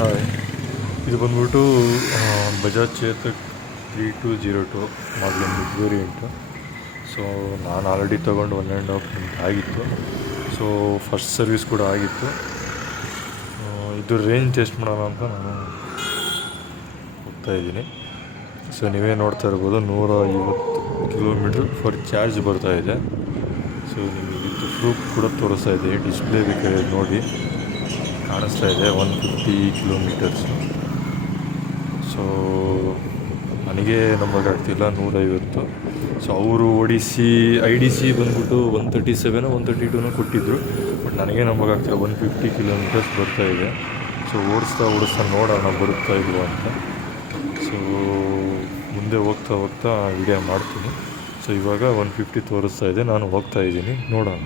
Hi, ಇದು ಬಂದ್ಬಿಟ್ಟು ಬಜಾಜ್ ಚೇತಕ್ 3202 ಮಾಡಲ್ mid variant. So ನಾನು ಆಲ್ರೆಡಿ ತೊಗೊಂಡು 1.5 ಮಂತ್ ಆಗಿತ್ತು. ಸೊ ಫಸ್ಟ್ ಸರ್ವಿಸ್ ಕೂಡ ಆಗಿತ್ತು. ಇದು ರೇಂಜ್ ಟೆಸ್ಟ್ ಮಾಡೋಣ ಅಂತ ನಾನು ಹೋಗ್ತಾಯಿದ್ದೀನಿ. ಸೊ ನೀವೇ ನೋಡ್ತಾ ಇರ್ಬೋದು, 150 ಕಿಲೋಮೀಟ್ರ್ ಫಾರ್ ಚಾರ್ಜ್ ಬರ್ತಾಯಿದೆ. ಸೊ ನಿಮಗೆ ಇದು ಪ್ರೂಫ್ ಕೂಡ ತೋರಿಸ್ತಾ ಇದೆ, ಡಿಸ್ಪ್ಲೇ ಬೇಕಾದ್ರೆ ನೋಡಿ ಕಾಣಿಸ್ತಾ ಇದೆ 150 ಕಿಲೋಮೀಟರ್ಸು. ಸೊ ನನಗೆ ನಂಬೋಕ್ಕಾಗ್ತಿಲ್ಲ 150. ಸೊ ಅವರು IDC ಬಂದ್ಬಿಟ್ಟು 137 132 ಕೊಟ್ಟಿದ್ದರು, ಬಟ್ ನನಗೆ ನಂಬೋಕ್ಕಾಗ್ತಿಲ್ಲ 150 ಕಿಲೋಮೀಟರ್ಸ್ ಬರ್ತಾಯಿದೆ. ಸೊ ಓಡಿಸ್ತಾ ನೋಡೋಣ ಬರುತ್ತಾ ಇಲ್ವಾ ಅಂತ. ಸೊ ಮುಂದೆ ಹೋಗ್ತಾ ವಿಡಿಯೋ ಮಾಡ್ತೀನಿ. ಸೊ ಇವಾಗ 150 ತೋರಿಸ್ತಾ ಇದೆ, ನಾನು ಹೋಗ್ತಾ ಇದ್ದೀನಿ, ನೋಡೋಣ.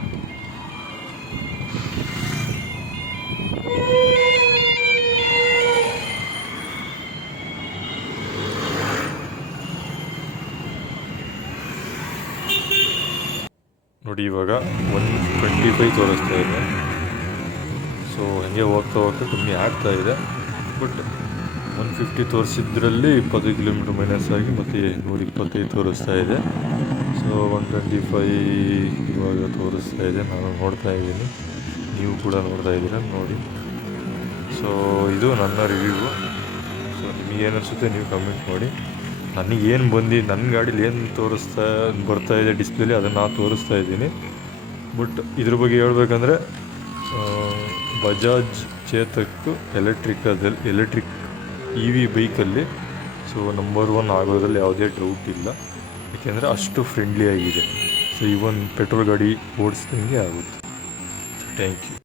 ನೋಡಿ ಇವಾಗ 125 ತೋರಿಸ್ತಾ ಇದೆ. ಸೊ ಹಂಗೆ ಹೋಗ್ತಾ ಕಮ್ಮಿ ಆಗ್ತಾ ಇದೆ. ಬಟ್ 150 ತೋರಿಸಿದ್ರಲ್ಲಿ 20 ಕಿಲೋಮೀಟ್ರ್ ಮೈನಸ್ ಆಗಿ ಮತ್ತು 125 ತೋರಿಸ್ತಾ ಇದೆ. ಸೊ 125 ಇವಾಗ ತೋರಿಸ್ತಾ ಇದೆ, ನಾನು ನೋಡ್ತಾ ಇದ್ದೀನಿ, ನೀವು ಕೂಡ ನೋಡ್ತಾ ಇದ್ದೀರ ನೋಡಿ. ಸೊ ಇದು ನನ್ನ ರಿವ್ಯೂ. ಸೊ ನಿಮಗೇನು ಅನಿಸುತ್ತೆ ನೀವು ಕಮೆಂಟ್ ಮಾಡಿ. ನನಗೇನು ನನ್ನ ಗಾಡೀಲಿ ಏನು ಬರ್ತಾಯಿದೆ ಡಿಸ್ಪ್ಲೇಲಿ ಅದನ್ನು ನಾನು ತೋರಿಸ್ತಾ ಇದ್ದೀನಿ. ಬಟ್ ಇದ್ರ ಬಗ್ಗೆ ಹೇಳ್ಬೇಕಂದ್ರೆ ಬಜಾಜ್ ಚೇತಕ್ ಎಲೆಕ್ಟ್ರಿಕ್ EV ಬೈಕಲ್ಲಿ ಸೊ ನಂಬರ್ 1 ಆಗೋದ್ರಲ್ಲಿ ಯಾವುದೇ ಡೌಟ್ ಇಲ್ಲ. ಏಕೆಂದರೆ ಅಷ್ಟು ಫ್ರೆಂಡ್ಲಿ ಆಗಿದೆ. ಸೊ ಇವನ್ ಪೆಟ್ರೋಲ್ ಗಾಡಿ ಓಡಿಸ್ದಂಗೆ ಆಗುತ್ತೆ. Thank you.